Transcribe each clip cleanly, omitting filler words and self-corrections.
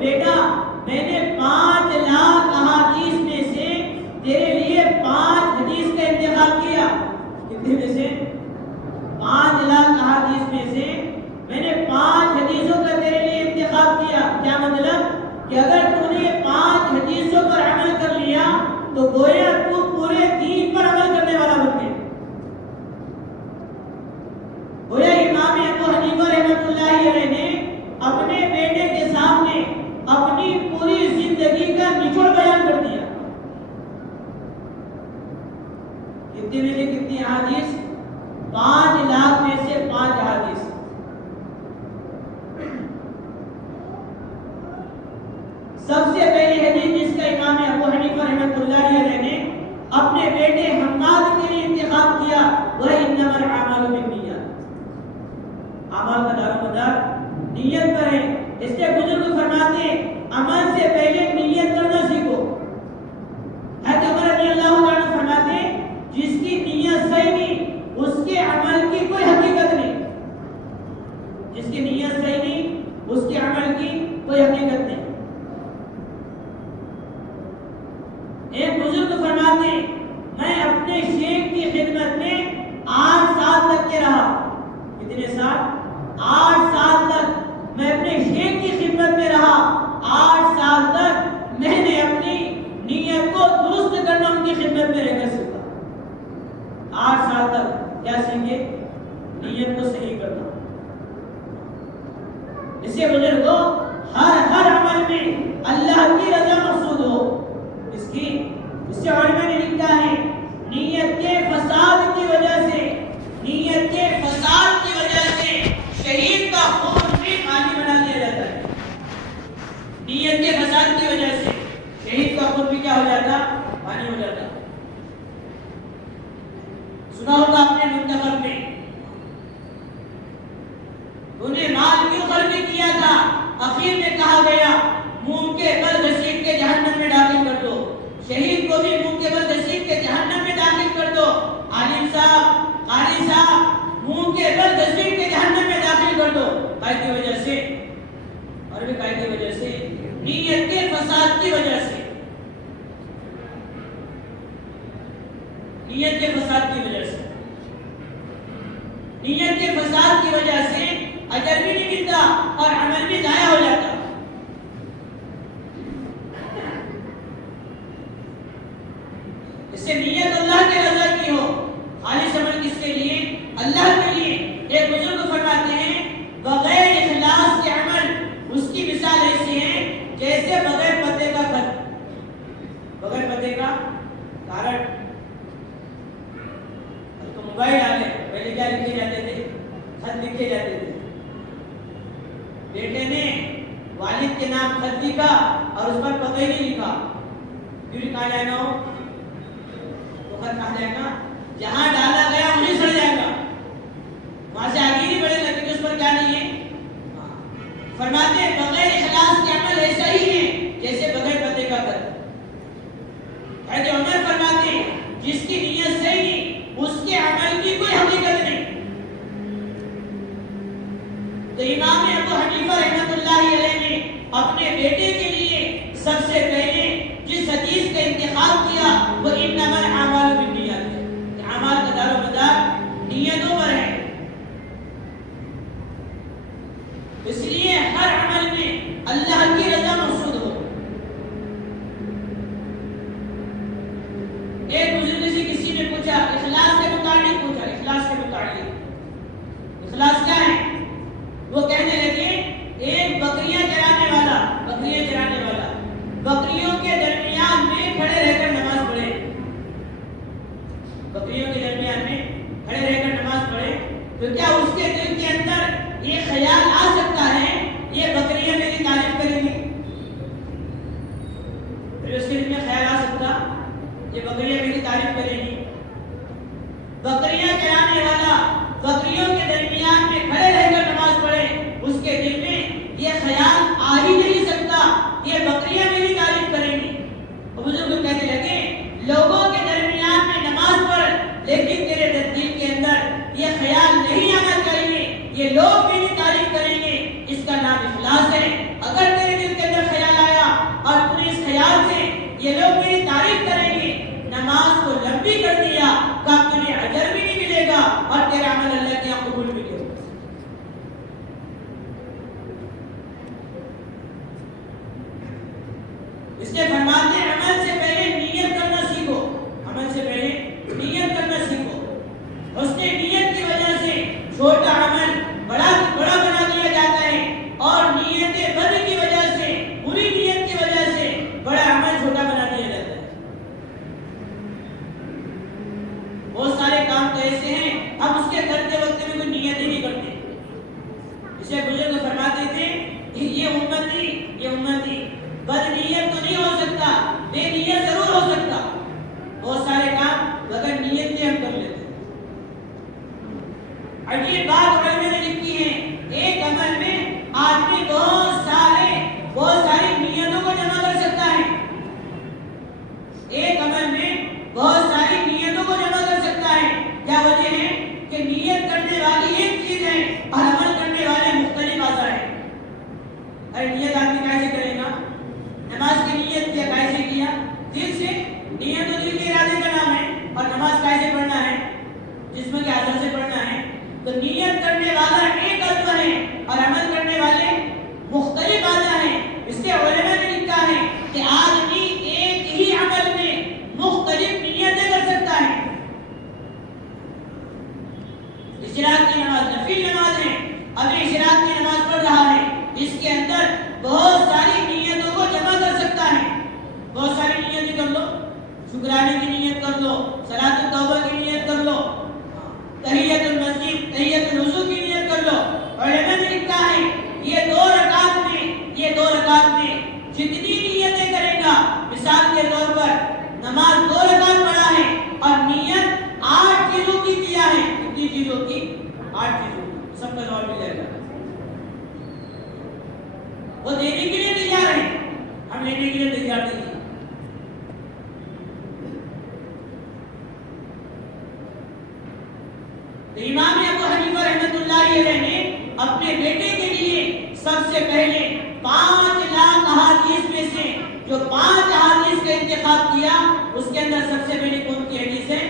بیٹا میں نے 5 لاکھ احادیث میں سے تیرے لیے 5 حدیث کا انتخاب کیا. کتنے میں سے؟ 5 لاکھ احادیث میں سے میں نے 5 حدیثوں کا تیرے لیے انتخاب کیا. کیا مطلب کہ اگر تو نے 5 حدیثوں پر عمل کر لیا تو گویا تو پورے دین پر عمل کرنے والا بن گیا. گویا امام ابو حنیفہ رحمۃ اللہ علیہ نے اپنے بیٹے کے سامنے اپنی پوری زندگی کا نچوڑ بیان کر دیا. کتنے میں سے کتنی احادیث؟ 5 لاکھ میں سے 5 احادیث. سب سے پہلی حدیث جس کا امام ابو حنیفہ رحمۃ اللہ علیہ نے اپنے بیٹے حماد کے لیے انتخاب کیا وہ انما الاعمال بالنیات. اعمال کا دار و مدار نیت پر ہے. اس سے بزرگ فرماتے ہیں عمل سے پہلے نیت کرنا سیکھو. حضرت عمر رضی اللہ عنہ فرماتے ہیں جس کی نیت صحیح نہیں اس کے عمل کی کوئی حقیقت نہیں. جس کی نیت صحیح نہیں اس کے عمل کی کوئی حقیقت نہیں. ایک بزرگ فرماتے ہیں میں اپنے شیخ کی خدمت میں 8 سال تک کے رہا. کتنے سال؟ 8 سال تک میں اپنے شیخ کی خدمت میں رہا. 8 سال تک میں نے اپنی نیت کو درست کرنا ان کی خدمت میں رہ کر سیکھا. 8 سال تک کیا سیکھے؟ نیت کو صحیح کرنا. اس سے بزرگوں ہر عمل میں اللہ کی رضا مقصود ہو. اس سے علماء نے لکھا ہے نیت کے فساد کی وجہ سے شہید کا خون بھی پانی بنا دیا جاتا ہے. نیت کے فساد کی وجہ سے شہید کا خون بھی کیا ہو جاتا؟ پانی ہو جاتا. سنا ہوگا آپ نے منتخب میں انہیں مال کیوں خرچ کیا تھا؟ اخیر میں کہا گیا منہ کے بل گھسیٹ کے جہنم میں داخل کر دو. شہید کو بھی منہ کے بل گھسیٹ کے جہنم میں داخل کر دو. عالم صاحب قاری صاحب منہ کے بل گھسیٹ کے جہنم میں داخل کر دو. کائے کی وجہ سے؟ اور بھی کائے کی وجہ سے؟ نیت کے فساد کی وجہ سے. نیت کے فساد کی وجہ سے نیت کے فساد کی وجہ سے اجر بھی نہیں ملتا اور عمل بھی ضائع ہو جاتا. اس سے نیت اللہ کے رضا کی ہو. خالص عمل کس کے لیے؟ اللہ کے لیے. ایک بزرگ فرماتے ہیں بغیر اخلاص کے عمل اس کی مثال ایسی ہے جیسے بغیر پتے کا خط. بغیر پتے کا کارڈ. تو موبائل آ گئے. پہلے کیا لکھے جاتے تھے؟ خط لکھے جاتے تھے. بیٹے نے والد کے نام خط لکھا اور اس پر پتہ ہی نہیں لکھا. کیوں لکھا جائے گا؟ وہ خط کہاں جائے گا؟ جہاں ڈالا گیا وہیں سڑ جائے گا. وہاں سے آگے نہیں بڑھے گا کیونکہ اس پر کیا نہیں ہے. فرماتے ہیں بغیر اخلاص کے عمل ایسا ہی ہے جیسے بغیر پتے کا خط. حضرت عمر فرماتے ہیں جس کی نیت صحیح نہیں اس کے عمل کی کوئی حقیقت نہیں. تو امام ابو حنیفہ رحمۃ اللہ علیہ نے اپنے بیٹے کے لیے سب سے پہلے جس حدیث کا انتخاب کیا وہ انما الاعمال بالنیات ہے. اعمال کا دار و مدار نیتوں پر ہے. اس لیے ہر عمل میں اللہ کی رضا مقصود ہو. ایک بزرگ سے کسی نے پوچھا اخلاص کے متعلق پوچھا. اخلاص کے متعلق اخلاص کیا ہے؟ وہ کہنے لگے ایک بکریاں چرانے والا بکریوں کے درمیان میں کھڑے رہ کر نماز پڑھے. بکریوں کے درمیان میں کھڑے رہ کر نماز پڑھے تو کیا اس کے دل کے اندر یہ خیال آ سکتا ہے یہ بکریاں میری تعریف کریں گی؟ پھر اس کے دل میں خیال آ سکتا یہ بکریاں میری تعریف کریں گی؟ بکریاں چرانے والا بکریوں کے درمیان میں کھڑے رہ کر نماز پڑھے اس کے دل میں یہ خیال آ ہی نہیں سکتا یہ بکریاں میری تعریف کریں گی. بزرگ کہنے لگے لوگوں کے درمیان میں نماز پڑھ لیکن تیرے دل کے اندر یہ خیال نہیں آنا چاہیے یہ لوگ میری تعریف کریں گے. اس کا نام اخلاص ہے. اگر تیرے دل کے اندر ایسے ہیں ہم اس کے کرتے وقت میں کوئی نیت ہی نہیں کرتے. اسے بزرگ فرماتے تھے یہ امتی بد نیت تو نہیں ہو سکتا، بے نیت ضرور ہو سکتا. بہت سارے کام بغیر نیت کے ہم کر لیتے. عجیب بات علماء نے لکھی ہے، ایک عمل میں آدمی بہت ساری نیتوں کو جمع کر سکتا ہے. ایک عمل میں بہت ساری نیتوں کو جمع کر سکتا ہے. کیا وجہ ہے کہ نیت کرنے والی ایک چیز ہے اور عمل کرنے والے مختلف اعضاء ہیں. ارے نیت آدمی کیسے کرے گا؟ نماز کی نیت کیا کیسے کیا؟ دل سے. نیت تو دل کے ارادے کا نام ہے. اور نماز کیسے پڑھنا ہے؟ جسم کے اعضاء سے پڑھنا ہے. تو نیت کرنے والا ایک عضو ہے اور عمل کرنے والے مختلف اعضاء ہیں. اس کے علماء نے لکھا ہے کہ آدمی ایک ہی عمل میں مختلف نیتیں کر سکتا ہے. اشراق کی نماز نفل نماز ہے، ابھی اشراق کی نماز پڑھ رہا ہے، اس کے اندر بہت ساری نیتوں کو جمع کر سکتا ہے. بہت ساری نیتیں کر لو، شکرانے کی نیت کر لو، صلاۃ التوبہ کی نیت کر لو، تحیۃ المسجد تحیۃ الوضو کی نیت کر لو. علماء نے لکھا ہے یہ دو رکعت میں جتنی نیتیں کرے گا، مثال کے طور پر نماز 2 رکعت پڑھا ہے اور نیت 8 چیزوں کی کیا ہے. کتنی چیزوں کی؟ 8 چیزوں کی. سب کا جواب مل جائے گا. وہ دینے کے لیے تیار ہے، ہم لینے کے لیے تیار نہیں ہیں. تو امام ابو حنیفہ رحمۃ اللہ علیہ نے اپنے بیٹے کے لیے سب سے پہلے 5 لاکھ احادیث میں سے جو 5 احادیث کا انتخاب کیا، اس کے اندر سب سے پہلے کون کی حدیث ہے؟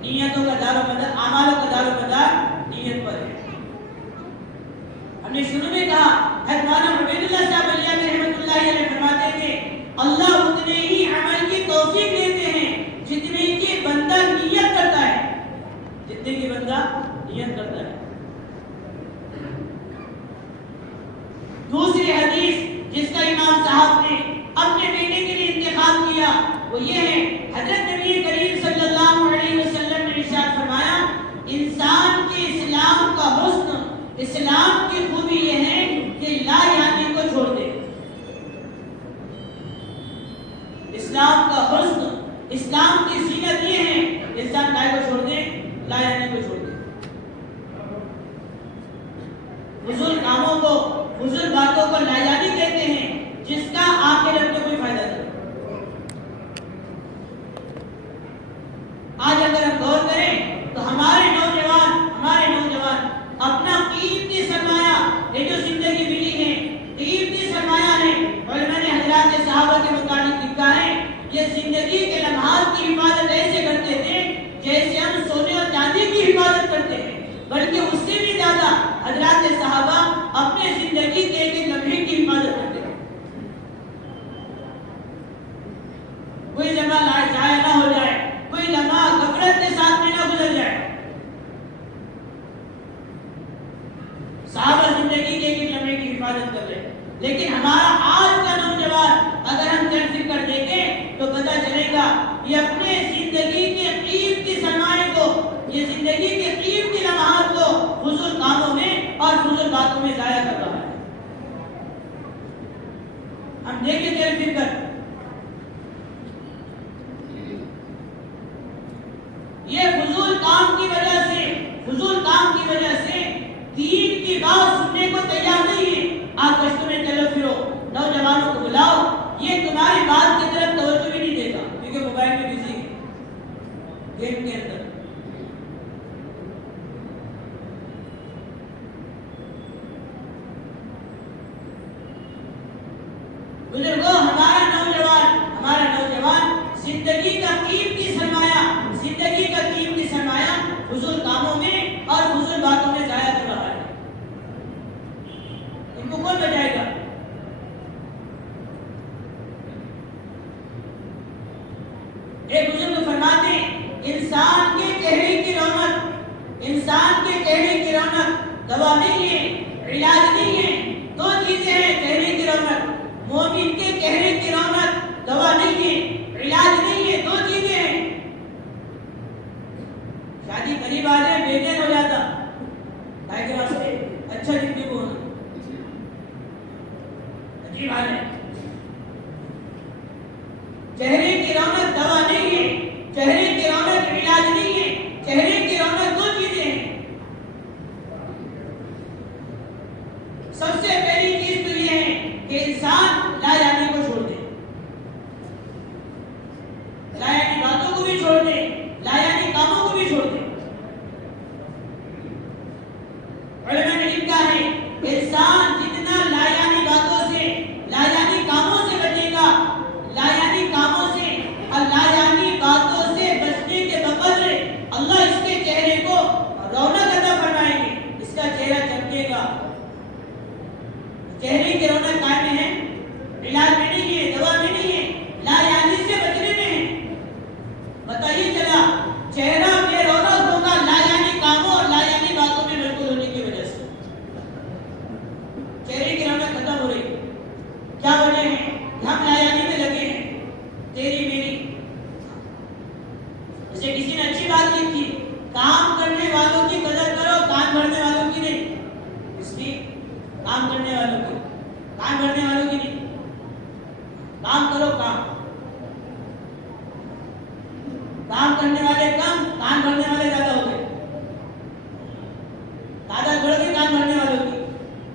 نیتوں کا دار و مدار، اعمالوں کا دار و مدار نیت پر ہے. ہم نے شروع میں کہا حضرت مولانا عبید اللہ صاحب علیہ رحمۃ اللہ علیہ فرماتے تھے اللہ اتنے ہی عمل کی توفیق دیتے ہیں جتنے کی بندہ نیت کرتا ہے. جتنے کی بندہ نیت کرتا ہے. دوسری حدیث جس کا امام صاحب نے اپنے بیٹے کے لیے انتخاب کیا وہ یہ ہے، حضرت نبی کریم صلی اللہ علیہ وسلم نے ارشاد فرمایا انسان کے اسلام کا حسن، اسلام کی خوبی یہ ہے کہ لا یعنی کو چھوڑ دے. اسلام کا حسن، اسلام کی زینت یہ ہے انسان کائے کو چھوڑ دے، لا یعنی کو چھوڑ دے. فضول کاموں کو، فضول باتوں کو لا یعنی کہتے ہیں جس کا آخرت میں کوئی فائدہ نہیں. آج اگر ہم غور کریں تو ہمارے نوجوان اپنا قیمتی سرمایہ، یہ جو زندگی ملی ہے قیمتی سرمایہ ہے. علماء نے حضرات صحابہ کے متعلق لکھا ہے یہ زندگی کے لمحات کی حفاظت ایسے کرتے تھے جیسے ہم سونے اور چاندی کی حفاظت کرتے ہیں، بلکہ اس سے بھی زیادہ حضرات صحابہ اپنے زندگی کے ایک لمحے کی حفاظت کرتے ہیں. کوئی لمحہ ضائع نہ ہو جائے، کوئی لمحہ غفلت کے ساتھ میں نہ گزر جائے. صحابہ زندگی کے ایک لمحے کی حفاظت کر رہے ہیں. لیکن ہمارا آج کا نوجوان اگر ہم چل پھر کر دیکھیں تو پتہ چلے گا یہ اپنے زندگی کے قیمتی سرمایے کو، یہ زندگی کے قیمتی لمحات کو فضول کاموں میں اور فضول باتوں میں ضائع کر رہا ہے. ہم دیکھیں چل پھر کر یہ فضول کام کی وجہ سے دین کی بات سننے کو تیار نہیں ہے. آپ گشتوں میں چلو پھرو، نوجوانوں کو بلاؤ، یہ تمہاری بات کی طرف توجہ بھی نہیں دیتا کیونکہ موبائل میں بزی ہے، گیم کے اندر. بزرگوں ہمارا نوجوان زندگی کا قیمتی سرمایہ فضول کاموں میں اور فضول باتوں میں ضائع کر رہا ہے. ان کو کون بچائے گا؟ ایک بزرگ فرماتے انسان کے چہرے کی رونق دوا نہیں ہے، علاج نہیں ہے. 2 چیزیں ہیں چہرے کی رونق. مومن کے چہرے کی رونق دوا نہیں ہے، علاج نہیں ہے. 2 چیزیں ہیں. شادی قریب آ جائے بے چین ہو جاتا بھائی کے واسطے اچھا زندگی کو ہونا عجیب حال ہے. چہرے کی رونق دوا نہیں ہے, چہرے کی رونق علاج نہیں ہے, چہرے کی رونق دو چیزیں ہیں. سب سے پہلی چیز تو یہ ہے کہ انسان لا یعنی کو چھوڑ دے, لا یعنی باتوں کو بھی چھوڑ دے, لا یعنی کاموں کو بھی چھوڑ دے. علماء نے لکھا ہے انسان جتنا لا یعنی باتوں سے, لا یعنی کاموں سے بچے گا, لا یعنی کاموں سے اور لا یعنی باتوں سے بچنے کے بقدر اللہ اس کے چہرے کو رونق عطا فرمائیں گے, اس کا چہرہ چمکے گا. چہرے کی رونق قائم ہے, علاج میں نہیں ہے, دوا میں نہیں ہے, لا یعنی سے بچنے میں ہے. بتائیے چلا چہرہ بے رونق ہوگا لا یعنی کاموں اور لا یعنی باتوں میں مشغول ہونے کی وجہ سے. چہرے کی رونق ختم ہو رہی, کیا وجہ ہے کہ ہم لا یعنی میں لگے ہیں, تیری میری. جیسے کسی نے اچھی بات لکھی, کام کرنے والوں کی قدر کرو, کام بھرنے والوں کی نہیں. اس کی کام کرنے والوں کی, کام بھرنے والوں کی نہیں. کام کرو, کام کرنے والے کم, کام بھرنے والے زیادہ ہو گئے. تعداد بڑھ گئی کام بھرنے والوں کی.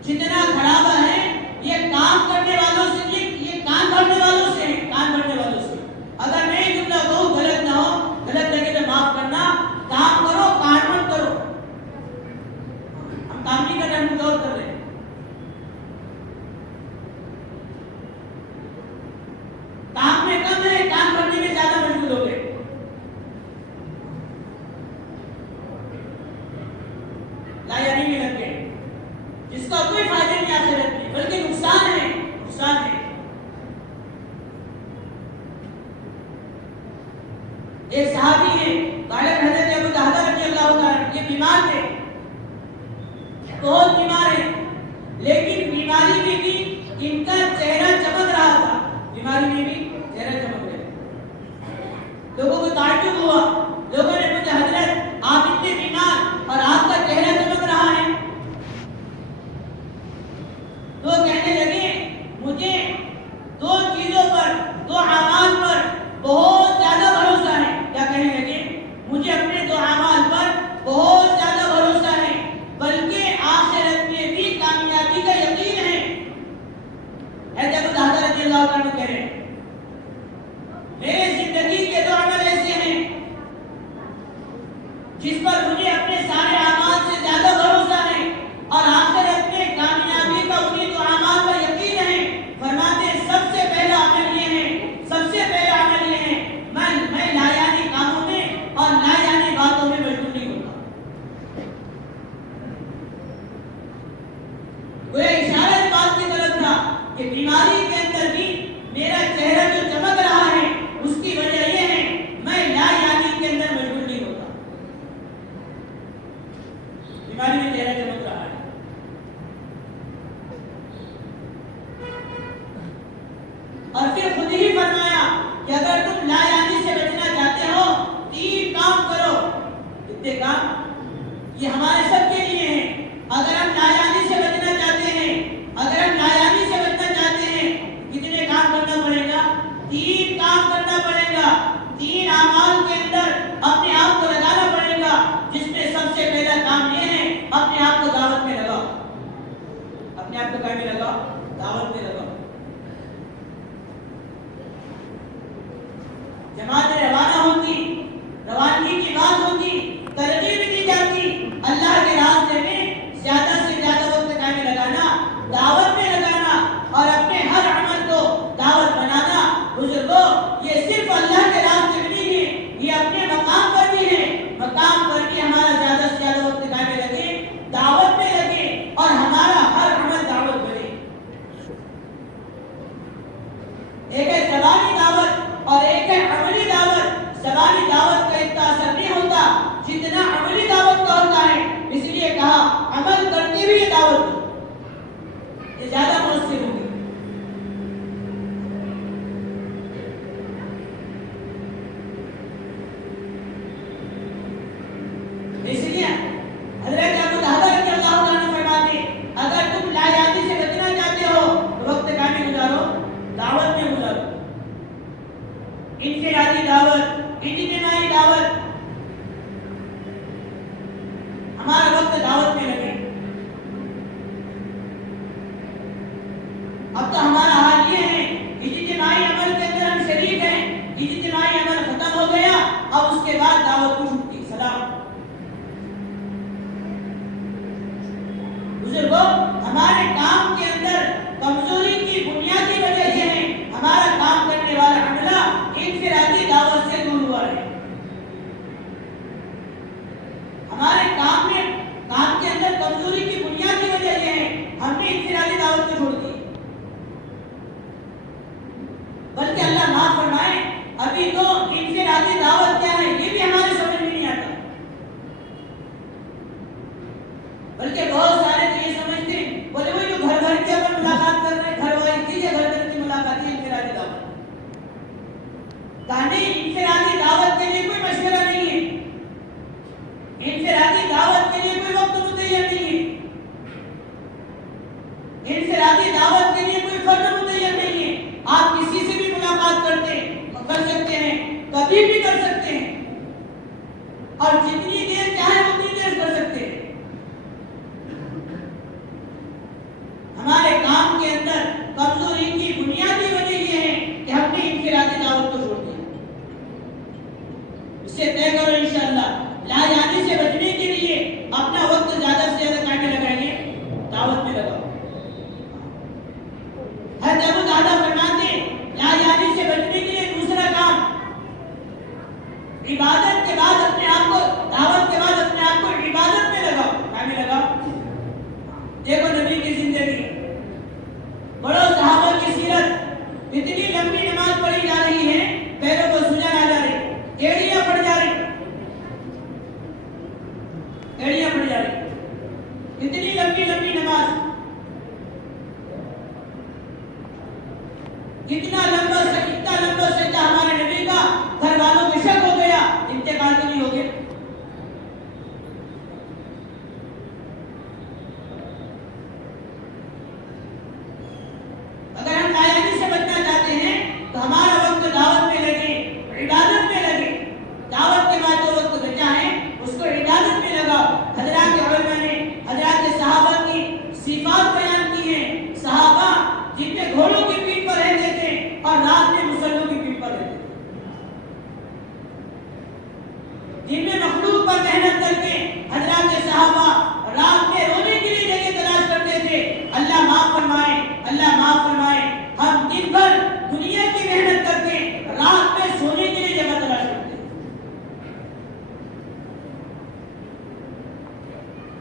جتنا خرابہ ہے یہ کام کرنے والوں سے نہیں, یہ کام بھرنے والوں سے ہے, کام بھرنے والوں سے. اگر میں یہ جملہ کہوں غلط نہ ہو, غلط لگے تو معاف کرنا. کام کرو, کام مت کرو. ہم کام نہیں کر رہے, ہم غور کر رہے ہیں. کام میں کم ہے, کام کرنے میں زیادہ مشغول ہو گئے. لا یعنی میں لگ گئے جس کا کوئی فائدہ نہیں آخرت میں, بلکہ نقصان ہے, نقصان ہے. ایک صحابی ہے غالب حضرت ابو درداء رضی اللہ عنہ, یہ بیمار تھے, بہت بیمار ہے, لیکن بیماری میں بھی ان کا چہرہ چمک رہا تھا. بیماری میں بھی چہرہ چمک رہا. لوگوں کو تعجب ہوا, لوگوں نے پوچھا حضرت آپ اتنے بیمار اور آپ کا چہرہ چمک رہا ہے. تو کہنے لگے مجھے دو چیزوں پر, دو اعمال پر بہت زیادہ بھروسہ ہے. کیا کہنے لگے؟ مجھے اپنے دو اعمال پر بہت زیادہ بھروسہ ہے, بلکہ آخرت میں بھی کامیابی کا یقین ہے. حضرت ابو درداء رضی اللہ عنہ کہہ رہے ہیں میرے زندگی کے دو عمل ایسے ہیں جس پر مجھے اپنے سارے اعمال سے زیادہ بھروسہ ہے اور آخرت میں کامیابی کا انہیں دو اعمال پر یقین ہے. فرماتے ہیں سب سے پہلا عمل یہ ہے, سب سے پہلا عمل یہ ہے میں لا یعنی کاموں میں اور لا یعنی باتوں میں مشغول نہیں ہوتا. وہ اشارہ اس بات کی طرف تھا کہ بیماری کے اندر بھی میرا چہرہ جو چمک رہا ہے اس کی وجہ یہ ہے میں لا یعنی کے اندر مشغول نہیں ہوتا. بیماری میں چہرہ چمک رہا ہے. اور پھر خود ہی فرمایا کہ اگر تم لا یعنی سے بچنا چاہتے ہو 3 کام کرو. کتنے کام؟ یہ ہمارے سب کے لیے ہیں. اگر ہم لا یعنی سے بچنا چاہتے ہیں, اگر ہم لا یعنی سے بچنا چاہتے ہیں, کتنے کام کرنا پڑے گا؟ 3 کام کرنا پڑے گا. 3 اعمال کے اندر اپنے آپ کو لگانا پڑے گا, جس میں سب سے پہلا کام یہ ہے اپنے آپ کو دعوت میں لگاؤ. اپنے آپ کو کام میں لگاؤ, دعوت میں لگاؤ. جماعتیں روانہ ہوتی, روانگی کی بات ہوتی, ترغیب دی جاتی, اللہ کے راہ ہمارے کام کے اندر کمزوری کی بنیادی وجہ یہ ہے ہمارا کام کرنے والا عملہ انفرادی دعوت سے دور ہوا ہے. ہمارے کام کے اندر کمزوری کی بنیادی وجہ یہ ہے ہم نے انفرادی دعوت کو چھوڑ دی. بلکہ اللہ معاف فرمائے ابھی تو انفرادی دعوت کیا ہے یہ بھی ہمارے سمجھ میں نہیں آتا. بلکہ بہت سارے تو یہ سمجھتے ہیں بولے وہی جو گھر گھر کے اپن ملاقات کر رہے ہیں گھر والے کیجیے گھر گھر کی ملاقات ہی انفرادی دعوت. کہانی انفرادی دعوت کے لیے کوئی مشورہ نہیں ہے. انفرادی دعوت کے لیے کوئی وقت متعین نہیں ہے. انفرادی دعوت کے لیے کوئی فرد متعین نہیں ہے. آپ کسی سے بھی ملاقات کر سکتے ہیں کبھی بھی کر سکتے ہیں اور جتنی دیر چاہے اتنی دیر کر سکتے ہیں. ہمارے کام کے اندر کمزوری کی بنیادی وجہ یہ ہے کہ ہم نے انفرادی دعوت کو چھوڑ دیا. اس سے طے کرو انشاءاللہ لا جانے سے بچنے کے لیے اپنا وقت زیادہ سے زیادہ کام میں لگائیے دعوت میں لگاؤ. حضرت ابو درداء فرماتے لا جانے سے بچنے کے لیے دوسرا کام عبادت کے بعد اپنے آپ کو دعوت کے بعد اپنے آپ کو عبادت میں لگاؤ. کام میں لگاؤ. دیکھو نبی کی زندگی بڑوں صحابہ کی سیرت اتنی لمبی نماز پڑھی جا رہی ہے پیروں کو سجن آ جا رہی ایڑیاں پڑ جا رہی اتنی لمبی نماز اتنا لمبا سجدہ ہمارے نبی کا گھر والوں کو شک ہو گیا انتقال تو نہیں ہو گیا. اگر ہم نایابی سے بچنا چاہتے ہیں تو ہمارا وقت دعوت میں لگے عبادت میں لگے. دعوت کے بعد جو وقت بچا ہے اس کو عبادت میں لگاؤ. حضرات علماء نے حضرات صحابہ کی صفات بیان کی ہیں. صحابہ جن میں گھوڑوں کی پیٹھ پر رہتے تھے اور رات میں مسلوں کی پیٹھ پر رہتے تھے. جن میں مخلوق پر محنت کر کے حضرات صحابہ رات میں رونے کے لیے جگہ تلاش کرتے تھے. اللہ معاف فرمائے اللہ معاف فرمائے. ہم دن بھر دنیا کی محنت کر کے رات میں سونے کے لیے جگہ تلاش کرتے ہیں.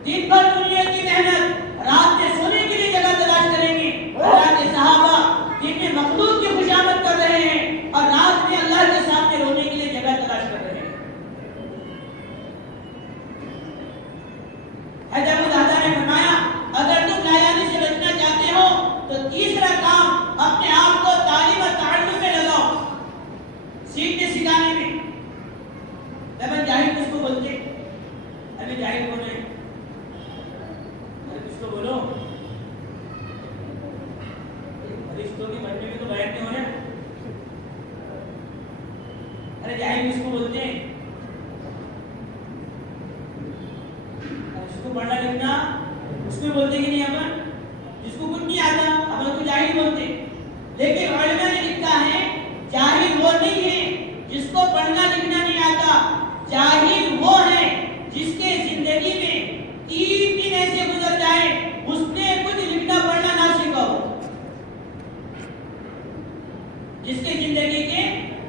دن بھر دنیا کی محنت رات میں سونے کے لیے جگہ تلاش کریں گے. حضرات صحابہ جن میں مخلوق کی خوشامد کر رہے ہیں اور رات میں اللہ کے سامنے رونے کے لیے جگہ تلاش کر رہے ہیں. حضرت ابو درداء نے فرمایا اگر تم نایابی سے بچنا چاہتے ہو تو تیسرا کام اپنے آپ کو تعلیم اور تعلم میں لگاؤ سیکھنے سکھانے میں. جب جاہل کس کو بولتے ابھی جاہل بولے کس کو بولو فرشتوں کی بننے میں تو بیٹھتے ہو نا. ارے جاہل کس کو بولتے ہیں جس کو پڑھنا لکھنا اس کو بولتے کہ نہیں ہم جس کو کچھ نہیں آتا ہم کو جاہل بولتے. لیکن علماء نے لکھا ہے جاہل وہ نہیں ہے جس کو پڑھنا لکھنا نہیں آتا. جاہل وہ ہے جس کے زندگی میں 3 دن ایسے گزر جائے اس نے کچھ لکھنا پڑھنا نہ سیکھا ہو. جس کے زندگی کے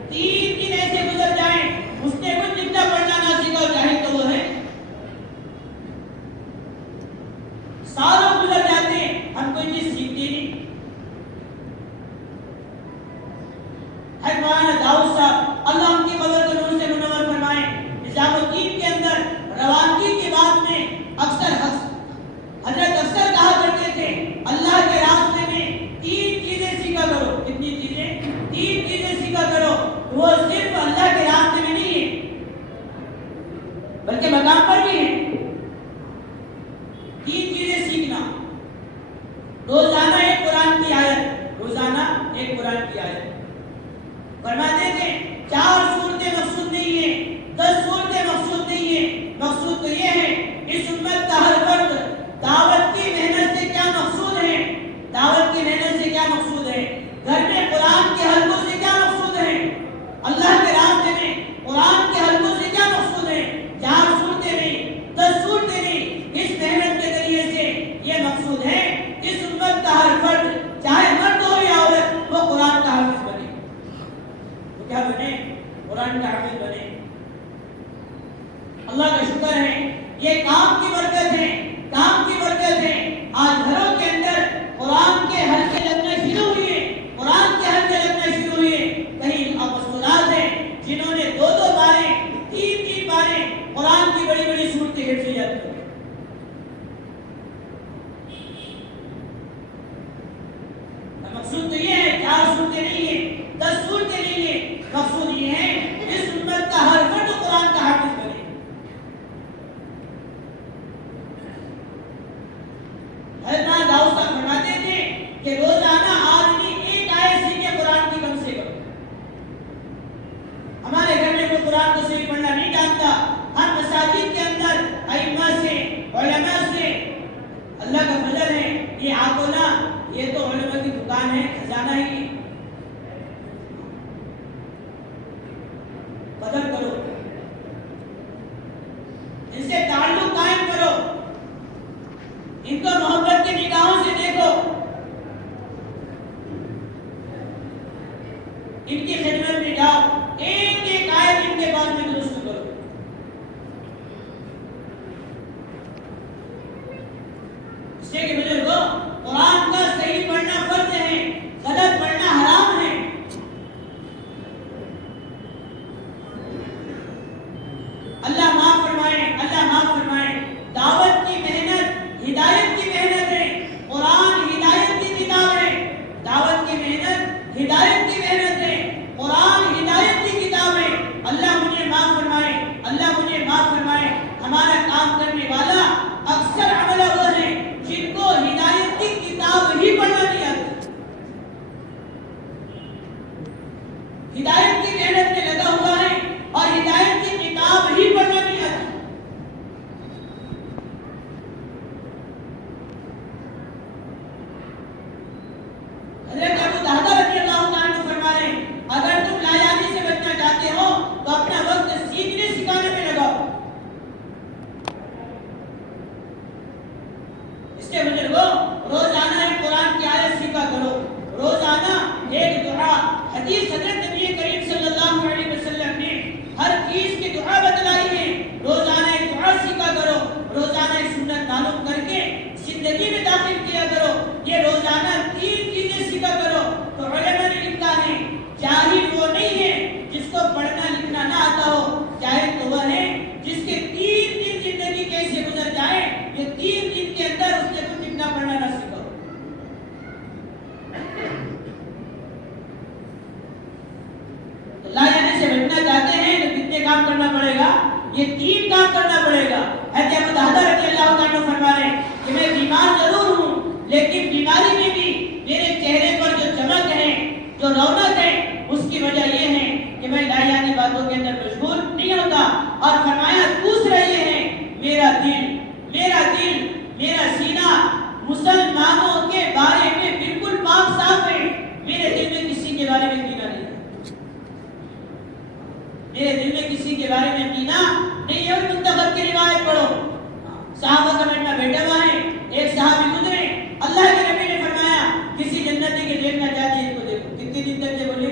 3 دن ایسے گزر جائیں اس نے کچھ لکھنا پڑھنا نہ سیکھا ہو. جاہل تو وہ ہے. سالوں گزر جاتے ہیں ہم کوئی چیز سیکھتے نہیں. مولانا داؤد صاحب اللہ ان کی قبر کو نور سے منور فرمائے نظام الدین کا شکر ہے، یہ کام کی برکت ہے، کام کی برکت ہے۔ آج گھروں کے اندر قرآن کے حلقے لگنا شروع ہوئے، قرآن کے حلقے لگنا شروع ہوئے۔ کہیں مقصودات ہیں جنہوں نے 2 باریں 3 باریں قرآن کی بڑی بڑی صورتیں حفظ کی جاتی ہیں۔ مقصود تو یہ ہے 4 صورتیں نہیں ہیں، 10 صورتیں نہیں ہیں، مقصود یہ ہے اس امت کا ہر فرد قرآن کا حافظ بنے۔ حضرت داؤد صاحب فرماتے تھے کہ روزانہ آدمی 1 آیت سیکھے قرآن کی کم سے کم۔ ہمارے گھر میں کوئی قرآن کو صحیح پڑھنا نہیں جانتا، ہم مساجد کے اندر ائمہ سے، علماء سے، اللہ کا فضل ہے، یہ آکونا یہ تو علماء کی دکان ہے، خزانہ ہی قدر کرو، ان سے تعلق قائم کرو، ان کو محبت کی نگاہوں سے دیکھو، ان کی خدمت میں جاؤ، ایک آیت ان کے پاس میں درست کرو۔ اس سے کہ بزرگوں قرآن کا صحیح پڑھنا فرض ہے، غلط پڑھنا حرام ہے۔ اللہ معاف فرمائے، اللہ معاف فرمائے۔ دعوت کی محنت ہدایت کی محنت ہے، قرآن ہدایت کی کتاب ہے۔ دعوت کی محنت ہدایت کی محنت ہے، قرآن ہدایت کی کتاب ہے۔ اللہ مجھے معاف فرمائے، اللہ مجھے معاف فرمائے۔ ہمارا کام کرنے والا اکثر عملہ وہ ہے جن کو ہدایت کی کتاب ہی پڑھنا نہیں آتی، ہدایت کی محنت میں لگا ہوا ہے اور ہدایت کی کتاب ہی پڑھنا نہیں آتی۔ حضرت ابو درداء رضی اللہ عنہ فرما رہے ہیں اگر تم نایابی سے بچنا چاہتے ہو تو اپنا وقت سیکھنے سکھانے میں لگاؤ۔ اس کے بزرگوں روزانہ ایک قرآن کی آیت سیکھا کرو، روزانہ ایک دعا۔ حدیث حضرت نبی کریم صلی اللہ علیہ وسلم نے ہر چیز کی دعا بتلائی ہے، روزانہ ایک دعا سیکھا کرو، روزانہ ایک سنت معلوم کر کے زندگی میں داخل کیا کرو۔ یہ روزانہ 3 چیزیں سیکھا کرو۔ تو علماء نے لکھا ہے جاہل وہ نہیں ہے جس کو پڑھنا لکھنا نہ آتا ہو، جاہل تو وہ ہے جس کے 3 دن زندگی کیسے گزر جائے، یہ 3 دن کے اندر اس نے کچھ لکھنا پڑھنا نہ سیکھا۔ اللہ یعنی سے بچنا چاہتے ہیں تو کتنے کام کرنا پڑے گا؟ یہ 3 کام کرنا پڑے گا۔ حضرت ابو درداء رضی اللہ عنہ فرما رہے ہیں کہ میں بیمار ضرور ہوں لیکن بیماری میں بھی میرے چہرے پر جو چمک ہے، جو رونق ہے، اس کی وجہ یہ ہے کہ میں لایانی باتوں کے اندر مشغول نہیں ہوتا۔ اور فرمایا دوسرا یہ ہے میرا دل میرا سینہ مسلمانوں کے بارے میں بالکل پاک صاف ہے، میرے دل میں کسی کے بارے میں کینہ نہیں ہے، میرے دل میں کسی کے بارے میں کینہ نہیں ہے۔ منتخب کی روایت پڑھو، صحابہ کا بیٹا بیٹھا ہوا ہے، ایک صحابی گزرے، اللہ کے نبی نے فرمایا کسی جنتی کے دیکھنا چاہتے ہیں تو دیکھو۔ کتنے دن تک سے بولے؟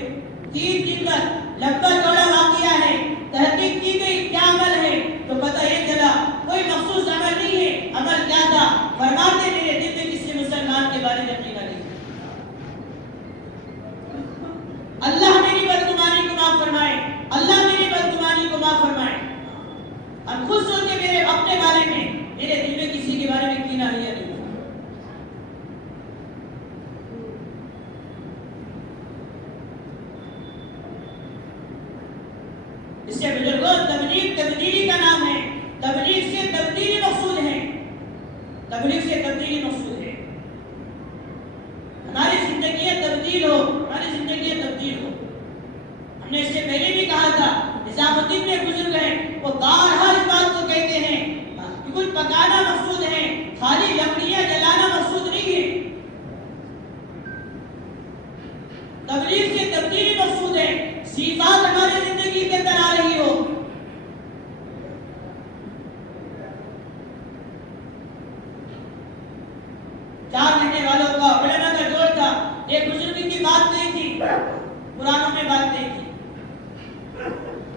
3 دن تک۔ لمبا چوڑا واقعہ ہے، تحقیق کی گئی کیا عمل ہے تو پتہ یہ چلا کوئی مخصوص عمل نہیں ہے۔ عمل کیا تھا؟ فرماتے میرے دل میں کسی مسلمان کے بارے میں کینہ نہیں۔ اللہ میری بدگمانی کو معاف فرمائے، اللہ میری بدگمانی کو معاف فرمائے۔ ہم خود سوچے میرے اپنے بارے میں، میرے دل میں کسی کے بارے میں کینہ نہیں ہے۔ اس سے بزرگوں تبلیغ تبدیلی کا نام ہے، تبلیغ سے تبدیلی مقصود ہے، تبلیغ سے تبدیلی مقصود ہے۔ ہماری زندگیاں تبدیل ہو، ہماری زندگیاں تبدیل ہو۔ ہم نے اس سے پہلے بھی کہا تھا، نظام الدین میں بزرگ ہیں، وہ بارہا اس بات کو کہتے ہیں کہ کچھ پکانا مقصود ہے، خالی لکڑیاں جلانا مقصود نہیں ہے۔ تبلیغ سے تبدیلی مقصود ہے، صفات ہماری زندگی کے اندر آ رہی ہو۔ چار رہنے والوں کا علماء کا جوڑ تھا، ایک بزرگ کی بات نہیں تھی، قرآن میں بات نہیں تھی،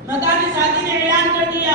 مکانی ساتھی نے اعلان کر دیا